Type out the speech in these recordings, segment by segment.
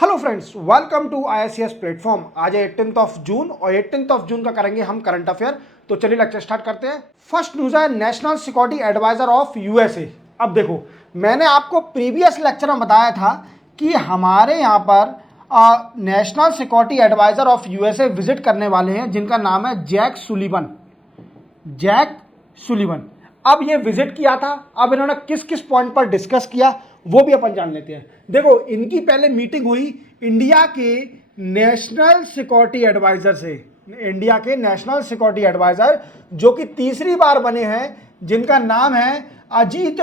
Hello friends, welcome to ISCS platform. आज है 18 of June और 18 ऑफ जून का करेंगे हम करंट अफेयर। तो चलिए लेक्चर स्टार्ट करते हैं। फर्स्ट न्यूज है national security adviser of USA। अब देखो, मैंने आपको प्रीवियस लेक्चर में बताया था कि हमारे यहाँ पर national security adviser of USA visit करने वाले हैं, जिनका नाम है जैक सुलिवन। अब ये विजिट किया था। अब इन्होंने किस किस पॉइंट पर डिस्कस किया वो भी अपन जान लेते हैं। देखो, इनकी पहले मीटिंग हुई इंडिया के नेशनल सिक्योरिटी एडवाइजर से। इंडिया के नेशनल सिक्योरिटी एडवाइजर जो कि तीसरी बार बने हैं, जिनका नाम है अजीत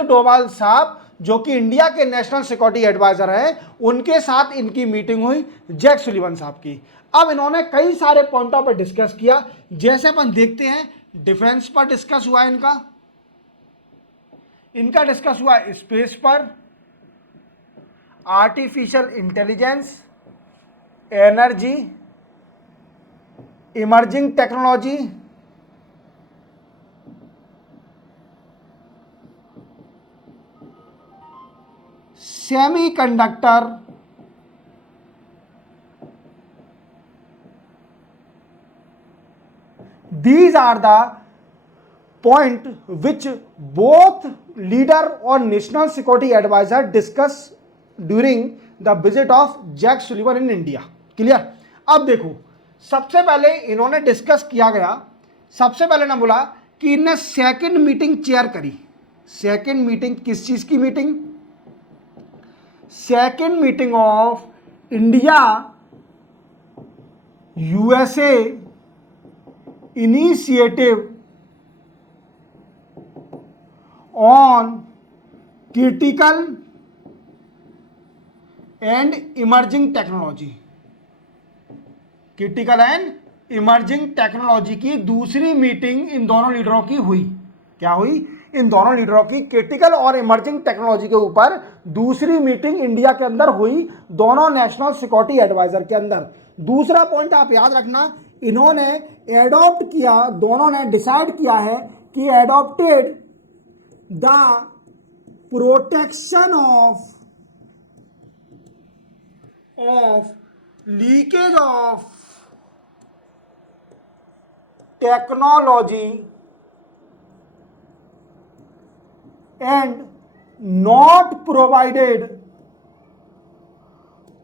डोभाल साहब, जो कि इंडिया के नेशनल सिक्योरिटी एडवाइजर हैं। उनके साथ इनकी मीटिंग हुई जैक सुलिवन साहब की। अब इन्होंने कई सारे पॉइंटों पर डिस्कस किया। जैसे अपन देखते हैं, डिफेंस पर डिस्कस हुआ इनका डिस्कस हुआ स्पेस पर, artificial intelligence, energy, emerging technology, semiconductor, these are the point which both leader और national security advisor discuss during the visit of Jack Sullivan in India। Clear. अब देखो, सबसे पहले इन्होंने डिस्कस किया गया, सबसे पहले ना बोला कि इन्हें सेकंड मीटिंग चेयर करी। सेकंड मीटिंग किस चीज की meeting? Second meeting of India USA initiative on critical and emerging technology। Critical and emerging technology की दूसरी मीटिंग इन दोनों लीडरों की हुई। क्या हुई? इन दोनों लीडरों की क्रिटिकल और इमर्जिंग टेक्नोलॉजी के ऊपर दूसरी मीटिंग इंडिया के अंदर हुई, दोनों नेशनल सिक्योरिटी एडवाइजर के अंदर। दूसरा पॉइंट आप याद रखना, इन्होंने एडॉप्ट किया, दोनों ने डिसाइड किया है कि adopted the protection of leakage of technology and not provided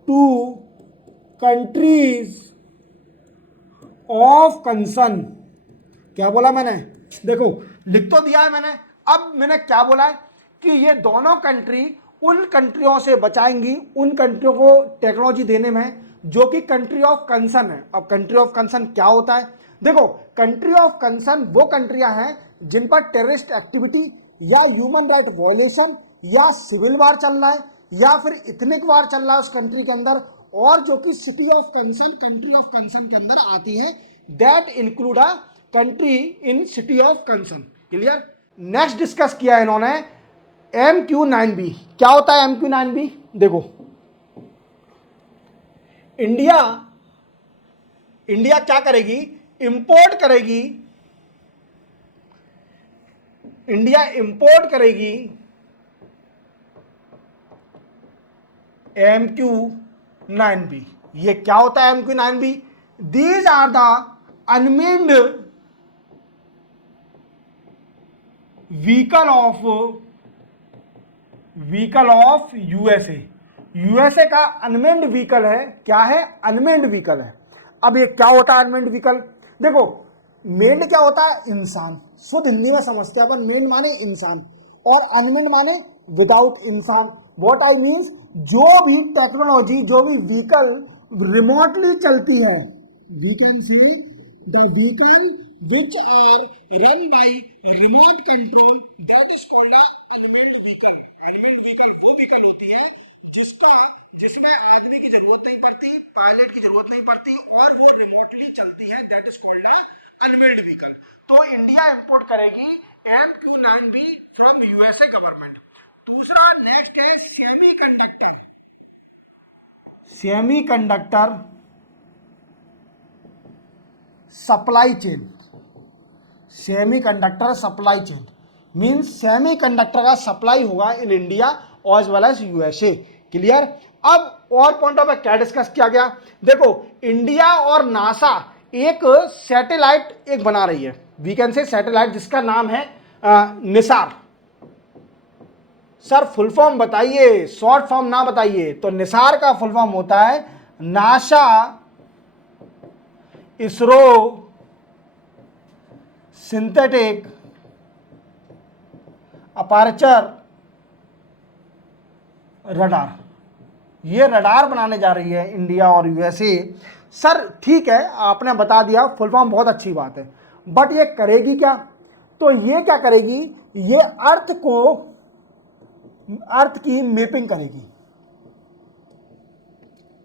to countries of concern. क्या बोला मैंने? देखो, लिख तो दिया है मैंने। अब मैंने क्या बोला है कि ये दोनों कंट्री उन कंट्रियों से बचाएंगी, उन कंट्रियों को टेक्नोलॉजी देने में जो कि कंट्री ऑफ कंसर्न है। अब कंट्री ऑफ कंसर्न क्या होता है? देखो, कंट्री ऑफ कंसर्न वो कंट्रियां हैं जिन पर टेररिस्ट एक्टिविटी या ह्यूमन राइट वायलेशन या सिविल वार चल रहा है या फिर इथनिक वार चल रहा है उस कंट्री के अंदर, और जो कि city of concern, country of concern के अंदर आती है। That include a country in city of concern. Clear. Next discuss किया इन्होंने MQ-9B। क्या होता है MQ-9B? देखो, इंडिया क्या करेगी? इंपोर्ट करेगी, इंडिया इंपोर्ट करेगी MQ-9B। ये क्या होता है MQ-9B? These are the unmanned vehicle of USA का अनमेन्ड व्हीकल है। क्या है? अनमेन्ड व्हीकल है। अब ये क्या होता है अनमेन्ड व्हीकल? देखो, मेन्ड क्या होता है? इंसान। शुद्ध हिंदी में समझते हैं अपन, मेन्ड माने इंसान और अनमेन्ड माने विदाउट इंसान। व्हाट आई मीन्स, जो भी टेक्नोलॉजी, जो भी व्हीकल रिमोटली चलती है, we can say the vehicle which are run by remote control, that is called a unmanned vehicle। unmanned vehicle वो व्हीकल होती है जिसमें आदमी की जरूरत नहीं पड़ती, पायलट की जरूरत नहीं पड़ती और वो रिमोटली चलती है। That is called a unmanned vehicle. तो इंडिया इंपोर्ट करेगी MQ-9B फ्रॉम USA गवर्नमेंट। दूसरा नेक्स्ट है semiconductor supply chain. Semiconductor supply chain means semiconductor का सप्लाई होगा in India as well as USA। Clear. अब और पॉइंट ऑफ क्या डिस्कस किया गया, देखो इंडिया और नासा एक सैटेलाइट एक बना रही है, वी कैन से सैटेलाइट, जिसका नाम है निसार। सर फुल फॉर्म बताइए, शॉर्ट फॉर्म ना बताइए। तो निसार का फुल फॉर्म होता है NASA ISRO synthetic aperture radar. ये रडार बनाने जा रही है इंडिया और यूएसए। सर ठीक है, आपने बता दिया फुल फॉर्म, बहुत अच्छी बात है, बट ये करेगी क्या? तो ये क्या करेगी, ये अर्थ की मैपिंग करेगी,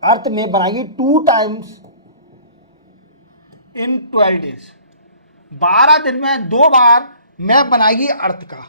अर्थ में बनाएगी 2 टाइम्स इन 12 डेज, 12 दिन में 2 बार मैप बनाएगी अर्थ का।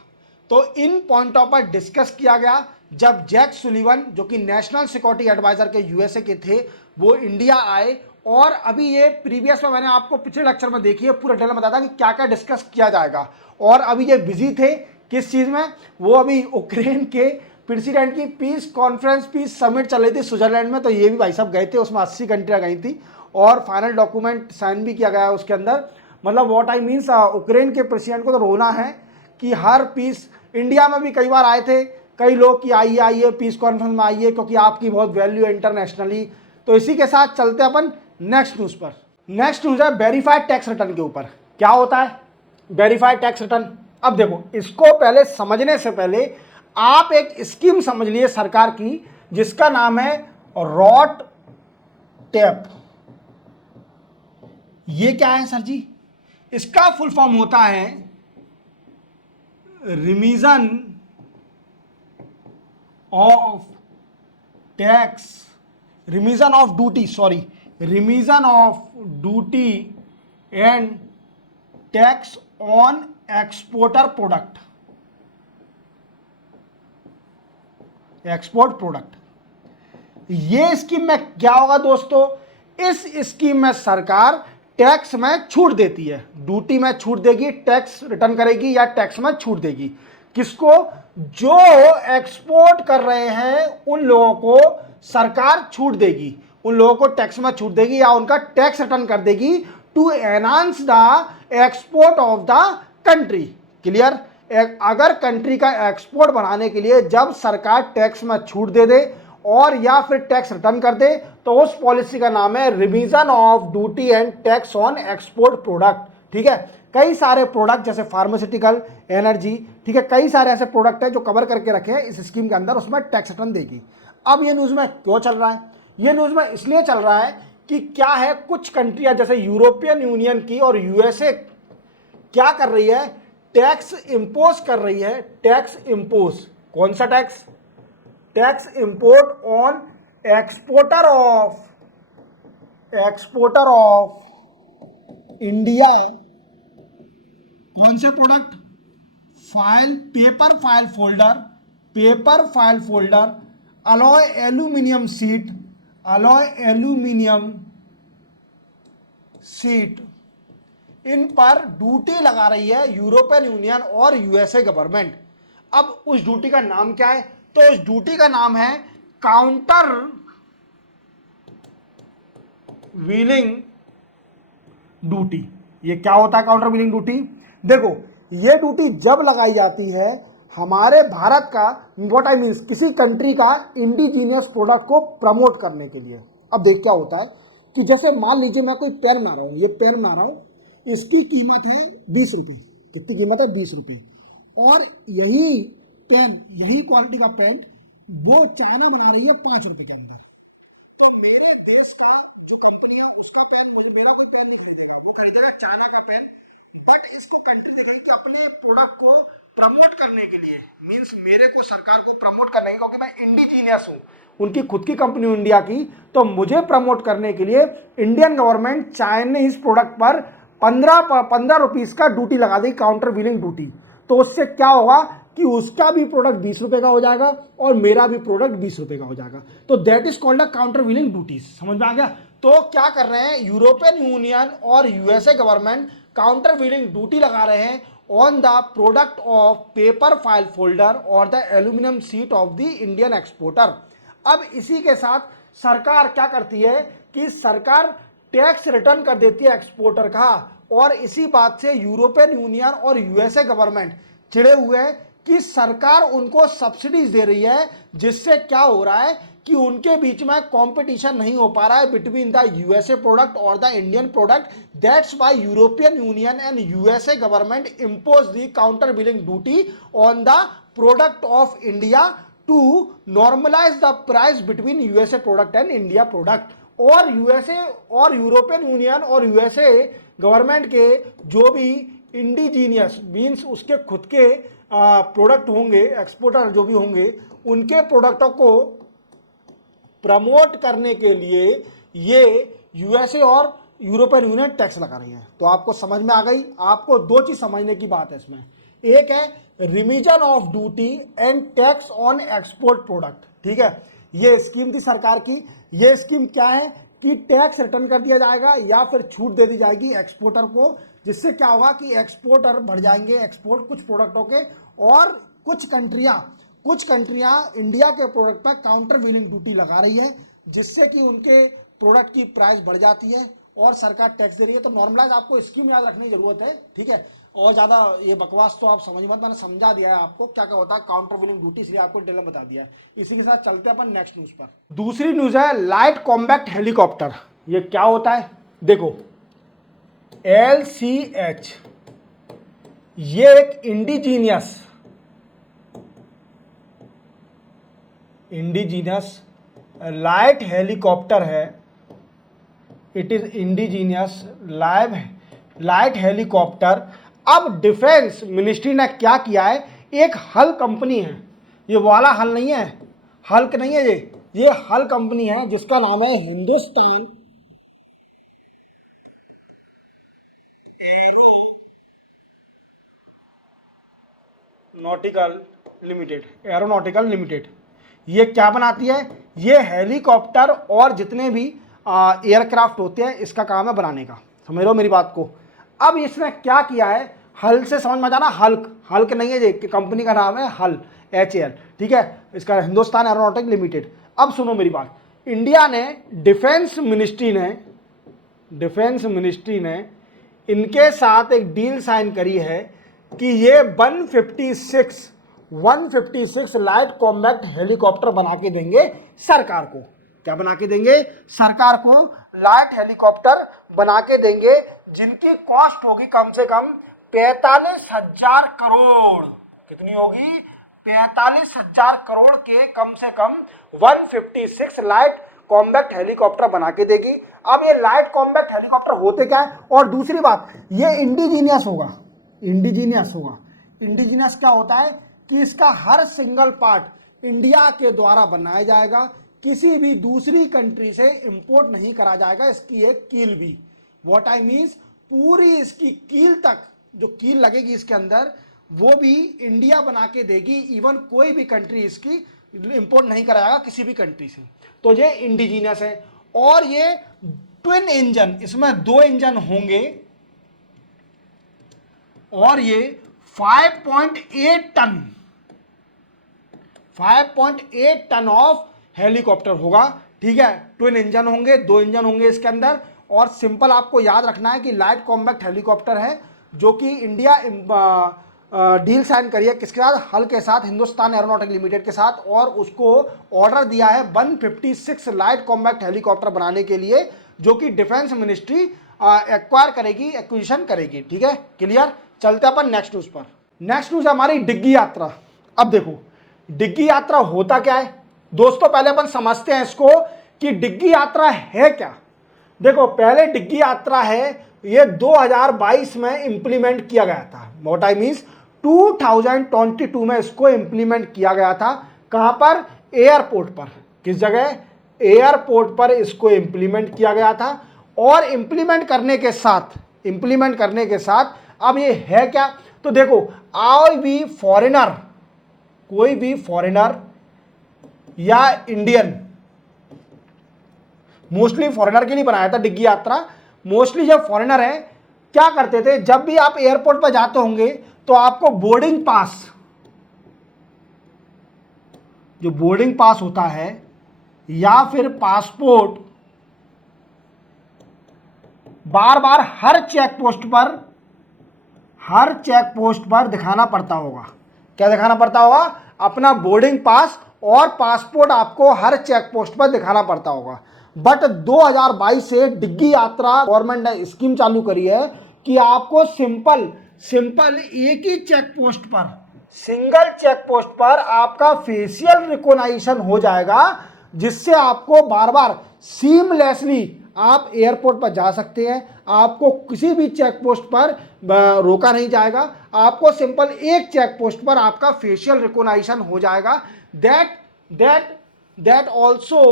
तो इन पॉइंटों पर डिस्कस किया गया जब जैक सुलिवन, जो कि नेशनल सिक्योरिटी एडवाइजर के यूएसए के थे, वो इंडिया आए। और अभी ये प्रीवियस में मैंने आपको पिछले लेक्चर में देखिए पूरा डिटेल में बताया था कि क्या क्या डिस्कस किया जाएगा। और अभी ये बिजी थे किस चीज में, वो अभी यूक्रेन के प्रेसिडेंट की पीस कॉन्फ्रेंस, पीस समिट चल रही थी स्विट्जरलैंड में, तो ये भी भाई साहब गए थे, उसमें 80 कंट्रियां गई थी और फाइनल डॉक्यूमेंट साइन भी किया गया उसके अंदर। मतलब व्हाट आई मीन्स, यूक्रेन के प्रेसिडेंट को तो रोना है कि हर पीस, इंडिया में भी कई बार आए थे कई लोग कि आइए आइए पीस कॉन्फ्रेंस में आइए, क्योंकि आपकी बहुत वैल्यू है इंटरनेशनली। तो इसी के साथ चलते हैं अपन नेक्स्ट न्यूज़ पर। नेक्स्ट न्यूज़ है वेरीफाइड टैक्स रिटर्न के ऊपर। क्या होता है वेरीफाइड टैक्स रिटर्न? अब देखो, इसको पहले समझने से पहले आप एक स्कीम समझ लिए सरकार की, जिसका नाम है रॉट टैप। ये क्या है सर जी? इसका फुल फॉर्म होता है remission of tax, remission of duty, sorry, remission of duty and tax on exporter product, export product. ये स्कीम में क्या होगा दोस्तों, इस स्कीम में सरकार टैक्स में छूट देती है, ड्यूटी में छूट देगी, टैक्स रिटर्न करेगी या टैक्स में छूट देगी। किसको? जो एक्सपोर्ट कर रहे हैं उन लोगों को सरकार छूट देगी, उन लोगों को टैक्स में छूट देगी या उनका टैक्स रिटर्न कर देगी to enhance the export of the country. Clear? अगर कंट्री का एक्सपोर्ट बढ़ाने के लिए जब सरकार टैक्स में छूट दे दे और या फिर टैक्स रिटर्न कर दे, तो उस पॉलिसी का नाम है revision of duty and tax on export product. ठीक है, कई सारे प्रोडक्ट जैसे फार्मास्यूटिकल, एनर्जी, ठीक है, कई सारे ऐसे प्रोडक्ट हैं जो कवर करके रखे हैं इस स्कीम के अंदर, उसमें टैक्स रिटर्न देगी। अब ये न्यूज़ में क्यों चल रहा है? ये न्यूज़ में इसलिए चल रहा है कि क्या है, कुछ कंट्रियां जैसे यूरोपियन यूनियन की और यूएसए क्या कर रही है, टैक्स इंपोज कर रही है। टैक्स इंपोज, कौन सा tax? Tax import on exporter of India, कौन से product? File, paper file folder, alloy aluminium sheet, इन पर ड्यूटी लगा रही है यूरोपियन यूनियन और यूएसए गवर्नमेंट। अब उस ड्यूटी का नाम क्या है? तो उस ड्यूटी का नाम है काउंटर व्हीलिंग ड्यूटी। ये क्या होता है काउंटर व्हीलिंग ड्यूटी? देखो, ये ड्यूटी जब लगाई जाती है हमारे भारत का, व्हाट आई मीन्स, किसी कंट्री का इंडिजीनियस प्रोडक्ट को प्रमोट करने के लिए। अब देख क्या होता है कि जैसे मान लीजिए मैं कोई पेन बना रहा हूं, ये पेन बना रहा हूं, उसकी कीमत है 20 रुपये। कितनी कीमत है? 20 रुपये। और यही पेन, यही क्वालिटी का पेन वो चाइना बना रही है 5 रुपये के अंदर। तो मेरे देश का जो कंपनी है उसका पेन, मेरा कोई पेन नहीं खरीदेगा, वो खरीदेगा चाइना का पेन। बट इसको कंट्री देखेगी कि अपने प्रोडक्ट को प्रमोट करने के लिए, मींस मेरे को सरकार को प्रमोट करने के, क्योंकि मैं इंडिजीनियस हूँ, उनकी खुद की कंपनी इंडिया की, तो मुझे प्रमोट करने के लिए इंडियन गवर्नमेंट चाइनीज प्रोडक्ट पर 15 रुपीज का ड्यूटी लगा देगी, काउंटर व्हीलिंग ड्यूटी। तो उससे क्या होगा कि उसका भी प्रोडक्ट 20 रुपए का हो जाएगा और मेरा भी प्रोडक्ट 20 रुपए का हो जाएगा। तो that is called a countervailing duties. समझ में आ गया? तो क्या कर रहे हैं यूरोपियन यूनियन और USA government, countervailing duty लगा रहे हैं on the product of paper file folder और the aluminium sheet of the Indian exporter. अब इसी के साथ सरकार क्या करती है कि सरकार टैक्स रिटर्न कर देती है एक्सपोर्टर का, और इसी बात से यूरोपियन यूनियन और यूएसए गवर्नमेंट चिड़े हुए हैं कि सरकार उनको सब्सिडीज दे रही है, जिससे क्या हो रहा है कि उनके बीच में कंपटीशन नहीं हो पा रहा है बिटवीन द यूएसए प्रोडक्ट और the Indian product. That's why European Union and USA government impose the countervailing duty on the product of India to normalise the price between USA product and India product. और USA और European Union और USA government के जो भी indigenous means उसके खुद के product होंगे, एक्सपोर्टर जो भी होंगे, उनके प्रोडक्टों को प्रमोट करने के लिए ये यूएसए और यूरोपियन यूनियन टैक्स लगा रही है। तो आपको समझ में आ गई। आपको दो चीज समझने की बात है इसमें, एक है रिमिजन of duty and tax on export product, ठीक है। ये स्कीम थी सरकार की। ये स्कीम क्या है कि टैक्स रिटर्न कर दिया जाएगा या फिर छूट दे दी जाएगी एक्सपोर्टर को, जिससे क्या होगा कि एक्सपोर्टर बढ़ जाएंगे, एक्सपोर्ट कुछ प्रोडक्टों के, और कुछ कंट्रियां इंडिया के प्रोडक्ट पर काउंटर व्हीलिंग ड्यूटी लगा रही है, जिससे कि उनके प्रोडक्ट की प्राइस बढ़ जाती है और सरकार टैक्स दे रही है। तो नॉर्मलाइज आपको स्कीम याद रखने की जरूरत है, ठीक है। और ज्यादा ये बकवास तो आप समझ मत, मैंने समझा दिया है आपको क्या क्या होता है काउंटर व्हीलिंग ड्यूटी, इसलिए आपको डिटेल में बता दिया है। इसी के साथ चलते हैं अपन नेक्स्ट न्यूज पर। दूसरी न्यूज है लाइट कॉम्बैक्ट हेलीकॉप्टर। ये क्या होता है देखो, LCH, ये एक इंडिजीनियस लाइट हेलीकॉप्टर है। It is indigenous light helicopter. अब डिफेंस मिनिस्ट्री ने क्या किया है, एक हल कंपनी है, ये वाला हल नहीं है, हल्क नहीं है, ये हल कंपनी है जिसका नाम है हिंदुस्तान एरोनॉटिकल लिमिटेड। ये क्या बनाती है, ये हेलीकॉप्टर और जितने भी एयरक्राफ्ट होते हैं इसका काम है बनाने का, समझ लो मेरी बात को। अब इसने क्या किया है, हल से समझ में जाना, हल्क नहीं है, ये कंपनी का नाम है हल, HAL, ठीक है, इसका हिंदुस्तान एरोनॉटिकल लिमिटेड। अब सुनो मेरी बात, इंडिया ने डिफेंस मिनिस्ट्री ने इनके साथ एक डील साइन करी है कि ये 156 लाइट कॉम्बैक्ट हेलीकॉप्टर बना के देंगे सरकार को। क्या बना के देंगे, सरकार को लाइट हेलीकॉप्टर बना के देंगे, जिनकी कॉस्ट होगी कम से कम 45,000 करोड़। कितनी होगी, 45,000 करोड़ के कम से कम 156 लाइट कॉम्बैक्ट हेलीकॉप्टर बना के देगी। अब ये लाइट कॉम्बैक्ट हेलीकॉप्टर होते क्या है, और दूसरी बात, ये इंडिजीनियस होगा। इंडिजीनियस क्या होता है कि इसका हर सिंगल पार्ट इंडिया के द्वारा बनाया जाएगा, किसी भी दूसरी कंट्री से इंपोर्ट नहीं करा जाएगा। इसकी एक कील भी, व्हाट आई मीन्स, पूरी इसकी कील तक जो कील लगेगी इसके अंदर, वो भी इंडिया बना के देगी। इवन कोई भी कंट्री इसकी इंपोर्ट नहीं कराएगा किसी भी कंट्री से। तो ये इंडिजीनियस है। और ये ट्विन इंजन, इसमें 2 इंजन होंगे, और ये 5.8 टन ऑफ हेलीकॉप्टर होगा, ठीक है। ट्विन इंजन होंगे, 2 इंजन होंगे इसके अंदर। और सिंपल आपको याद रखना है कि लाइट कॉम्बैक्ट हेलीकॉप्टर है, जो कि इंडिया डील साइन करी है किसके साथ, हल के साथ, हिंदुस्तान एरोनॉटिकल लिमिटेड के साथ, और उसको ऑर्डर दिया है 156 लाइट कॉम्बैक्ट हेलीकॉप्टर बनाने के लिए, जो कि डिफेंस मिनिस्ट्री एक्विजिशन करेगी, ठीक है, क्लियर। चलते अपन नेक्स्ट न्यूज पर। नेक्स्ट न्यूज हमारी डिग्गी यात्रा। अब देखो डिग्गी यात्रा होता क्या है दोस्तों, पहले अपन समझते हैं इसको कि डिग्गी यात्रा है क्या। देखो पहले डिग्गी यात्रा है, ये 2022 में इंप्लीमेंट किया गया था। व्हाट आई मींस, 2022 में इसको इंप्लीमेंट किया गया था। कहां पर, एयरपोर्ट पर। किस जगह, एयरपोर्ट पर इसको इंप्लीमेंट किया गया था। और इंप्लीमेंट करने के साथ अब ये है क्या, तो देखो कोई भी फॉरेनर या इंडियन, मोस्टली फॉरेनर के लिए बनाया था डिग्गी यात्रा। मोस्टली जब फॉरेनर है क्या करते थे, जब भी आप एयरपोर्ट पर जाते होंगे तो आपको बोर्डिंग पास, जो बोर्डिंग पास होता है या फिर पासपोर्ट बार बार हर चेक पोस्ट पर दिखाना पड़ता होगा। क्या दिखाना पड़ता होगा? अपना बोर्डिंग पास और पासपोर्ट आपको हर चेक पोस्ट पर दिखाना पड़ता होगा। बट 2022 से डिग्गी यात्रा गवर्नमेंट ने स्कीम चालू करी है कि आपको सिंपल एक ही चेक पोस्ट पर, सिंगल चेक पोस्ट पर आपका फेशियल रिकॉग्निशन हो जाएगा, जिससे आपको बार बार सीमलेसली आप एयरपोर्ट पर जा सकते हैं। आपको किसी भी चेक पोस्ट पर रोका नहीं जाएगा। आपको सिंपल एक चेक पोस्ट पर आपका फेशियल रिकॉग्निशन हो जाएगा। दैट ऑल्सो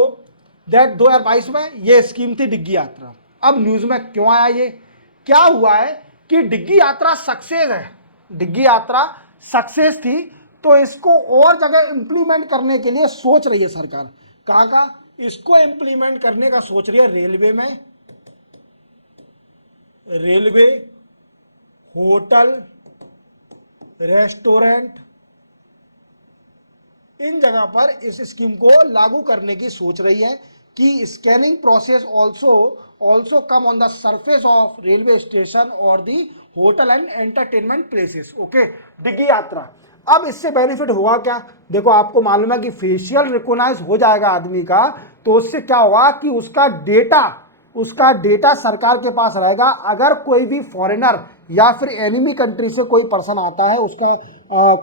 2022 में ये स्कीम थी डिग्गी यात्रा। अब न्यूज में क्यों आया ये? क्या हुआ है कि डिग्गी यात्रा सक्सेस है, डिग्गी यात्रा सक्सेस थी, तो इसको और जगह इंप्लीमेंट करने के लिए सोच रही है सरकार। कहाँ इसको इंप्लीमेंट करने का सोच रही है? रेलवे, होटल, रेस्टोरेंट, इन जगह पर इस स्कीम को लागू करने की सोच रही है कि scanning process also come on the surface of railway station और the hotel and entertainment places. Okay, DigiYatra. अब इससे बेनिफिट हुआ क्या? देखो, आपको मालूम है कि फेशियल रिकॉग्नाइज हो जाएगा आदमी का, तो उससे क्या होगा कि उसका डेटा सरकार के पास रहेगा। अगर कोई भी फॉरेनर या फिर एनिमी कंट्री से कोई पर्सन आता है, उसका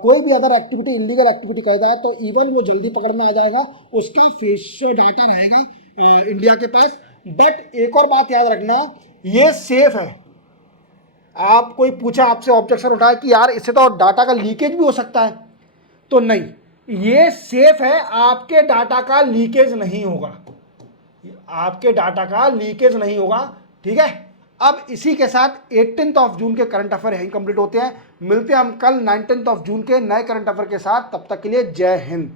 कोई भी अदर एक्टिविटी, इलीगल एक्टिविटी करता है, तो इवन वो जल्दी पकड़ में आ जाएगा। उसका फेशियल डाटा रहेगा इंडिया के पास। बट एक और बात याद रखना, ये सेफ है। आप कोई पूछा, आपसे ऑब्जेक्शन उठाया कि यार इससे तो डाटा का लीकेज भी हो सकता है, तो नहीं, ये सेफ है, आपके डाटा का लीकेज नहीं होगा, आपके डाटा का लीकेज नहीं होगा। ठीक है, अब इसी के साथ 18 जून के करंट अफेयर यहीं कंप्लीट होते हैं। मिलते हैं हम कल 19 जून के नए करंट अफेयर के साथ। तब तक के लिए जय हिंद।